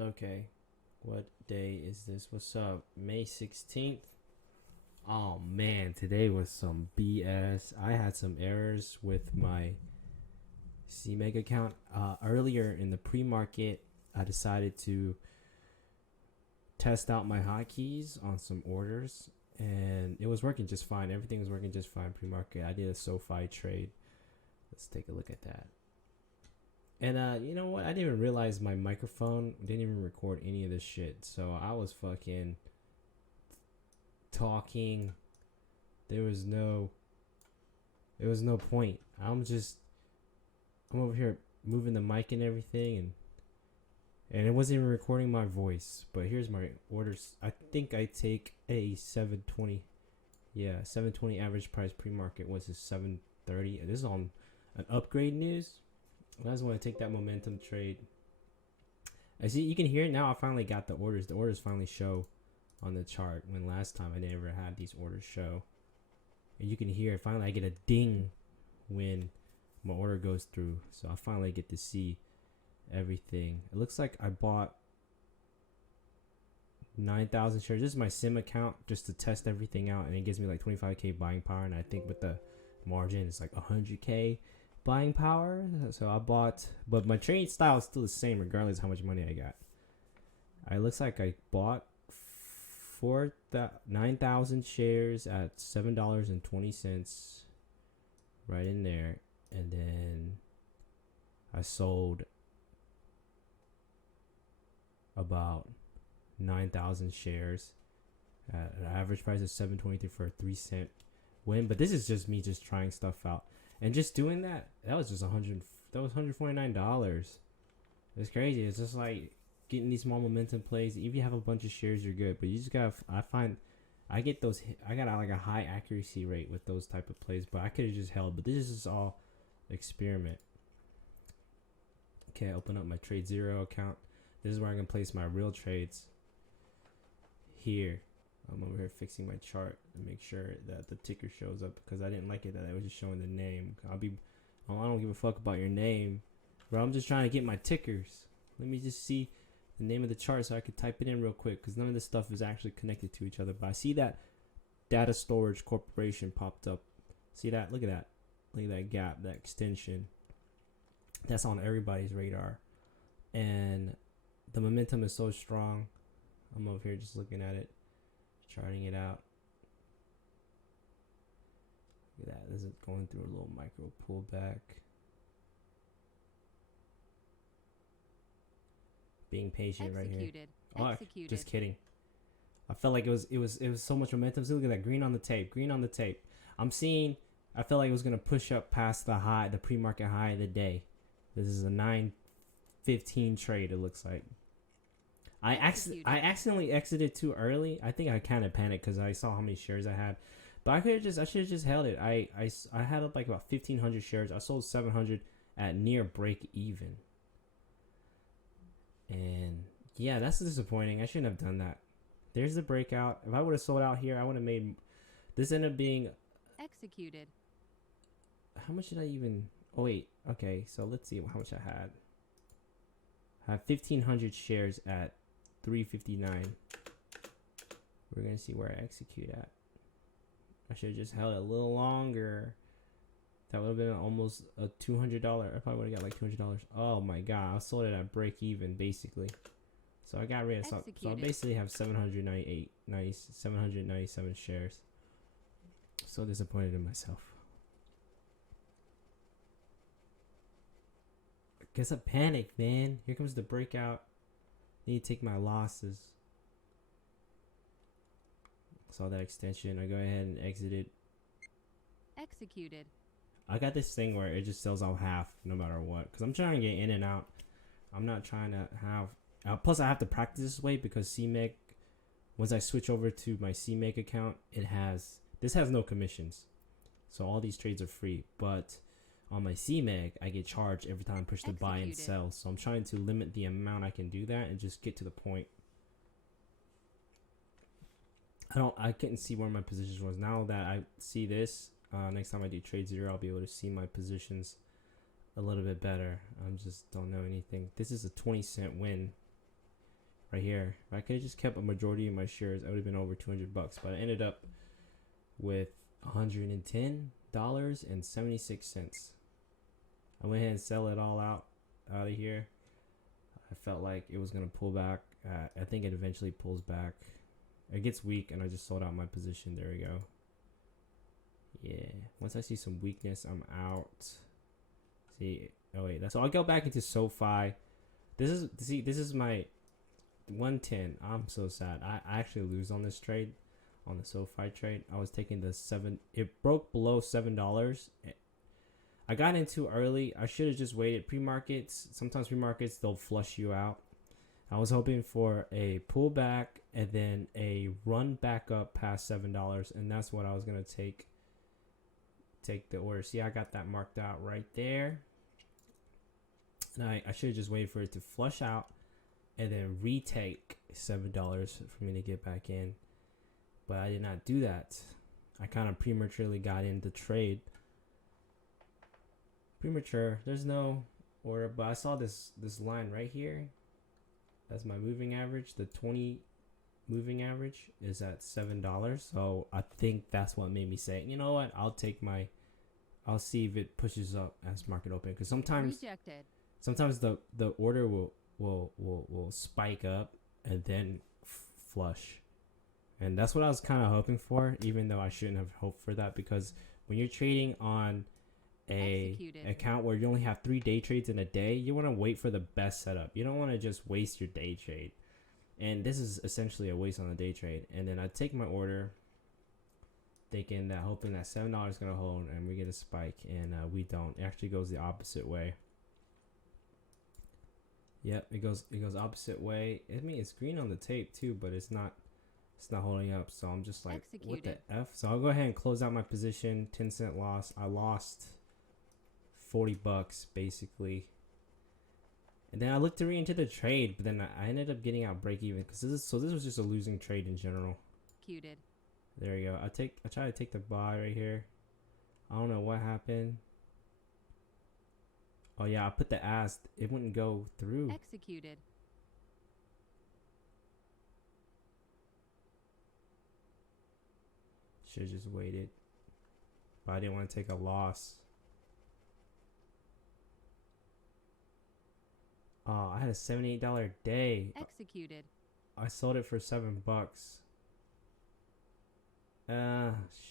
Okay, what day is this? What's up? May 16th? Oh man, today was some BS. I had some errors with my CMEG account. Earlier in the pre market, I decided to test out my hotkeys on some orders, and it was working just fine. Everything was working just fine pre market. I did a SoFi trade. Let's take a look at that. And you know what? I didn't even realize my microphone didn't even record any of this shit. So I was fucking talking. There was no point. I'm over here moving the mic and everything, and it wasn't even recording my voice. But here's my orders. I think I take a 720. Yeah, 720 average price pre-market was a 730. This is on an upgrade news. I just want to take that momentum trade. I see you can hear it now. I finally got the orders. The orders finally show on the chart. When last time I never had these orders show. And you can hear it. Finally I get a ding when my order goes through. So I finally get to see everything. It looks like I bought 9,000 shares. This is my sim account just to test everything out, and it gives me like 25k buying power, and I think with the margin it's like 100k buying power. So I bought, but my trading style is still the same regardless of how much money I got. It looks like I bought 9,000 shares at $7.20 right in there, and then I sold about 9,000 shares at an average price of $7.23 for a 3-cent win. But this is just me just trying stuff out. And just doing that was just $149. It's crazy. It's just like getting these small momentum plays. If you have a bunch of shares, you're good. But you just gotta. I get those. I got like a high accuracy rate with those type of plays. But I could have just held. But this is just all experiment. Okay, open up my Tradezero account. This is where I can place my real trades. Here. I'm over here fixing my chart to make sure that the ticker shows up, because I didn't like it that it was just showing the name. I don't give a fuck about your name, bro. I'm just trying to get my tickers. Let me just see the name of the chart so I can type it in real quick, because none of this stuff is actually connected to each other. But I see that Data Storage Corporation popped up. See that? Look at that. Look at that gap, that extension. That's on everybody's radar. And the momentum is so strong. I'm over here just looking at it, charting it out. Look at that. This is going through a little micro pullback. Being patient right here. Oh, just kidding. I felt like it was so much momentum. So look at that, green on the tape. Green on the tape. I felt like it was gonna push up past the high, the pre-market high of the day. This is a 9:15 trade. It looks like. I accidentally exited too early. I think I kind of panicked because I saw how many shares I had, but I should have just held it. I had up like about 1,500 shares. I sold 700 at near break even, and yeah, that's disappointing. I shouldn't have done that. There's the breakout. If I would have sold out here, I would have made. This ended up being executed. How much did I even? Oh wait, okay. So let's see how much I had. I have 1,500 shares at 359. We're gonna see where I execute at. I should have just held it a little longer. That would have been almost a $200. I probably would have got like $200. Oh my god, I sold it at break even basically. So I got rid of some. So I basically have 797 shares. So disappointed in myself. I guess I panicked, man. Here comes the breakout. Need to take my losses. Saw that extension. I go ahead and exited. Executed. I got this thing where it just sells off half no matter what, because I'm trying to get in and out. I'm not trying to have. Plus, I have to practice this way because CMEG. Once I switch over to my CMEG account, this has no commissions, so all these trades are free. But on my CMEG, I get charged every time I push the buy and sell. So I'm trying to limit the amount I can do that and just get to the point. I couldn't see where my positions was. Now that I see this, next time I do Tradezero, I'll be able to see my positions a little bit better. I just don't know anything. This is a 20-cent win. right here. If I could have just kept a majority of my shares, I would have been over $200. But I ended up with $110.76. I went ahead and sell it all out of here. I felt like it was gonna pull back. I think it eventually pulls back. It gets weak, and I just sold out my position. There we go. Yeah. Once I see some weakness, I'm out. See. Oh wait. So I'll go back into SoFi. This is my 110. I'm so sad. I actually lose on this trade, on the SoFi trade. I was taking the 7. It broke below $7. I got into early. I should have just waited. Pre-markets, sometimes pre-markets, they'll flush you out. I was hoping for a pullback and then a run back up past $7, and that's what I was gonna take the order. See, I got that marked out right there. And I should have just waited for it to flush out and then retake $7 for me to get back in. But I did not do that. I kind of prematurely got in the trade. Premature. There's no order, but I saw this line right here. That's my moving average. The 20 moving average is at $7. So I think that's what made me say, you know what? I'll see if it pushes up as market open. Because sometimes the order will spike up and then flush. And that's what I was kind of hoping for, even though I shouldn't have hoped for that, because when you're trading on a account where you only have 3 day trades in a day, you want to wait for the best setup. You don't want to just waste your day trade, and this is essentially a waste on a day trade. And then I take my order thinking that, hoping that $7 is gonna hold and we get a spike, and we don't. It actually goes the opposite way. Yep, it goes opposite way. I mean, it's green on the tape too, but it's not holding up. So I'm just like, what the F? So I'll go ahead and close out my position. 10-cent loss. I lost $40 basically, and then I looked to re-enter the trade, but then I ended up getting out break even, because this was just a losing trade in general. There you go. I try to take the buy right here. I don't know what happened. Oh yeah, I put the ask. It wouldn't go through. Should have just waited, but I didn't want to take a loss. Oh, I had a $78 day. I sold it for $7.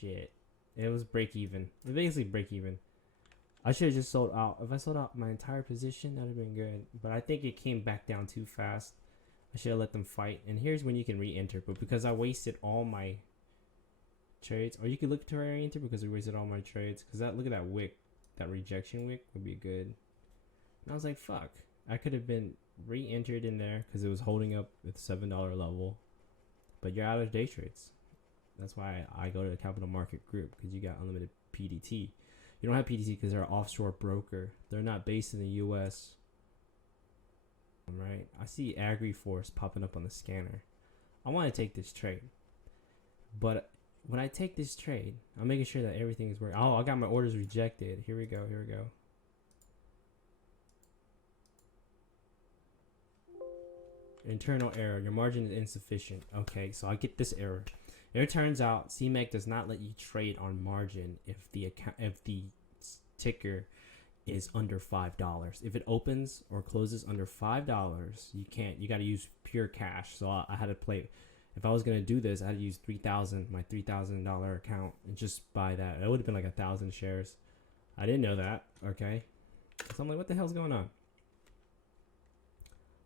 Shit. It was break even. It was basically break even. I should have just sold out. If I sold out my entire position, that would have been good. But I think it came back down too fast. I should have let them fight. And here's when you can re-enter. But because I wasted all my trades, or you could look to re-enter because we wasted all my trades. Because look at that wick. That rejection wick would be good. And I was like, fuck. I could have been re-entered in there because it was holding up at the $7 level. But you're out of day trades. That's why I go to the capital market group, because you got unlimited PDT. You don't have PDT because they're an offshore broker. They're not based in the US. Right? I see AgriForce popping up on the scanner. I want to take this trade. But when I take this trade, I'm making sure that everything is working. Oh, I got my orders rejected. Here we go. Internal error. Your margin is insufficient. Okay, so I get this error. It turns out CMEG does not let you trade on margin if the ticker is under $5. If it opens or closes under $5, you can't. You got to use pure cash. So I had to play. If I was gonna do this, I had to use my $3,000 account, and just buy that. It would have been like 1,000 shares. I didn't know that. Okay, so I'm like, what the hell's going on?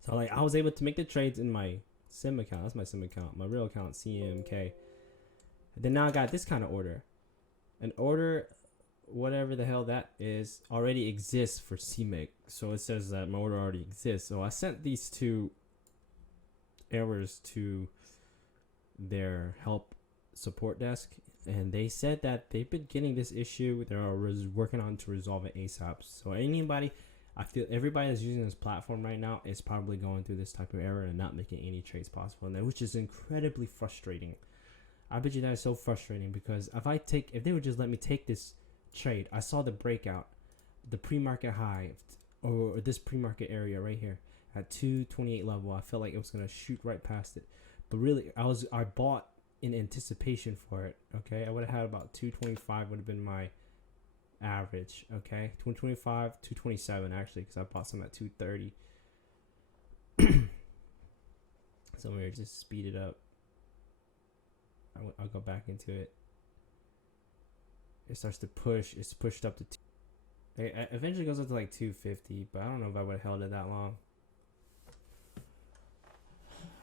So like, I was able to make the trades in my sim account. That's my sim account. My real account, CMK. And then now I got this kind of order. An order, whatever the hell that is, already exists for CMEG. So it says that my order already exists. So I sent these 2 errors to their help support desk, and they said that they've been getting this issue. They're working on to resolve it ASAP. So anybody, I feel everybody that's using this platform right now is probably going through this type of error and not making any trades possible, and which is incredibly frustrating. I bet you that is so frustrating, because if they would just let me take this trade, I saw the breakout, the pre-market high, or this pre-market area right here. at 228 level. I felt like it was gonna shoot right past it, but really I bought in anticipation for it. Okay, I would have had about 225 would have been my average. Okay, 225, 227 actually, because I bought some at 230. So we're just speed it up. I'll go back into it. It starts to push. It's pushed up to it eventually goes up to like 250, but I don't know if I would have held it that long.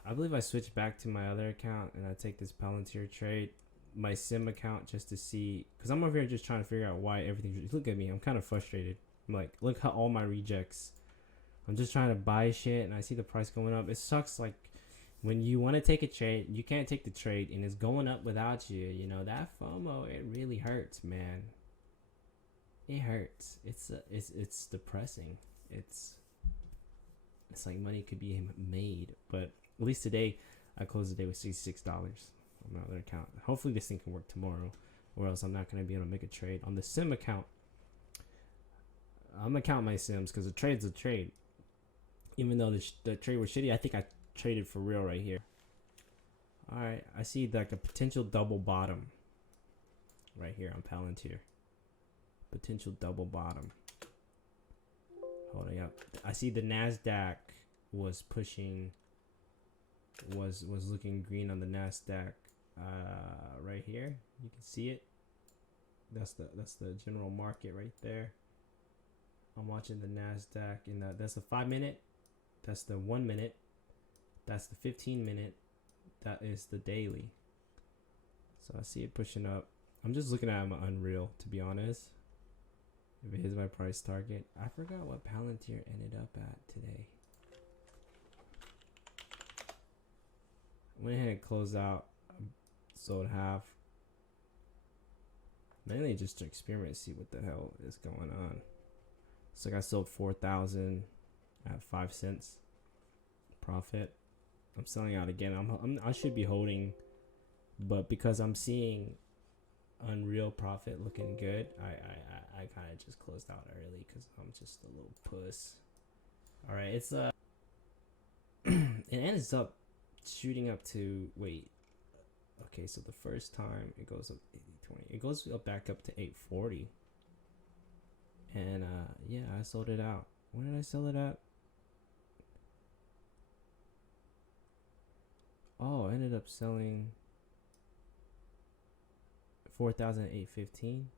I believe I switched back to my other account and I take this Palantir trade, my sim account, just to see, because I'm over here just trying to figure out why everything. Look at me, I'm kind of frustrated. I'm like, look how all my rejects. I'm just trying to buy shit and I see the price going up. It sucks. Like when you want to take a trade, you can't take the trade and it's going up without you. You know that FOMO. It really hurts, man. It hurts. It's depressing. It's like money could be made, but at least today I closed the day with $66 on my other account. Hopefully this thing can work tomorrow, or else I'm not going to be able to make a trade on the sim account. I'm gonna count my sims because the trade's a trade. Even though the trade was shitty, I think I traded for real right here. All right, I see like a potential double bottom right here on Palantir. Potential double bottom. Holding up. I see the NASDAQ was pushing, was looking green on the NASDAQ right here. You can see it. That's the general market right there. I'm watching the NASDAQ in that's the 5 minute, that's the 1 minute, that's the 15 minute, that is the daily. So I see it pushing up. I'm just looking at my Unreal, to be honest. If it hits my price target. I forgot what Palantir ended up at today. Went ahead and closed out, sold half. Mainly just to experiment, see what the hell is going on. So I sold 4,000 at 5 cents profit. I'm selling out again. I should be holding, but because I'm seeing Unreal profit looking good, I kind of just closed out early because I'm just a little puss. All right, it's it ends up shooting up to okay, so the first time it goes up 80-20, it goes up back up to 840. And yeah, I sold it out. When did I sell it at? Oh, I ended up selling 4,815.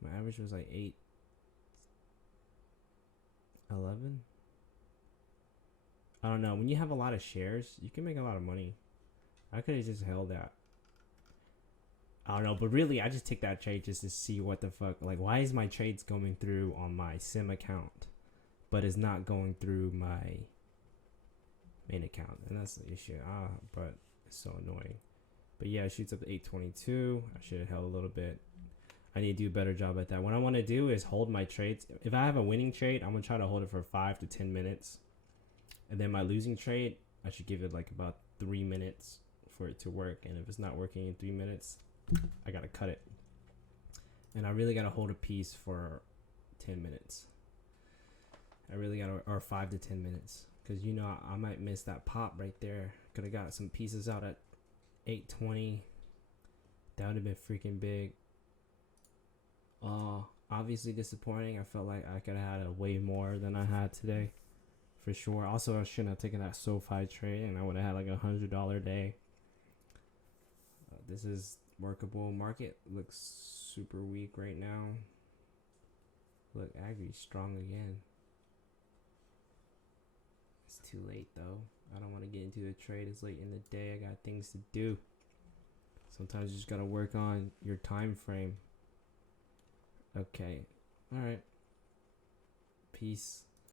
My average was like 811. I don't know. When you have a lot of shares, you can make a lot of money. I could have just held that. I don't know, but really, I just take that trade just to see what the fuck. Like, why is my trades going through on my sim account, but it's not going through my main account? And that's the issue. But it's so annoying. But yeah, it shoots up to 822. I should have held a little bit. I need to do a better job at that. What I want to do is hold my trades. If I have a winning trade, I'm going to try to hold it for 5 to 10 minutes. And then my losing trade, I should give it like about 3 minutes for it to work. And if it's not working in 3 minutes, I got to cut it. And I really got to hold a piece for 10 minutes. I really got to, or 5 to 10 minutes. Because, you know, I might miss that pop right there. Could have got some pieces out at 820. That would have been freaking big. Obviously disappointing. I felt like I could have had a way more than I had today, for sure. Also, I shouldn't have taken that SoFi trade, and I would have had like $100 day. This is workable. Market looks super weak right now. Look, Agri's strong again. It's too late though. I don't want to get into the trade. It's late in the day. I got things to do. Sometimes you just gotta work on your time frame. Okay. All right. Peace.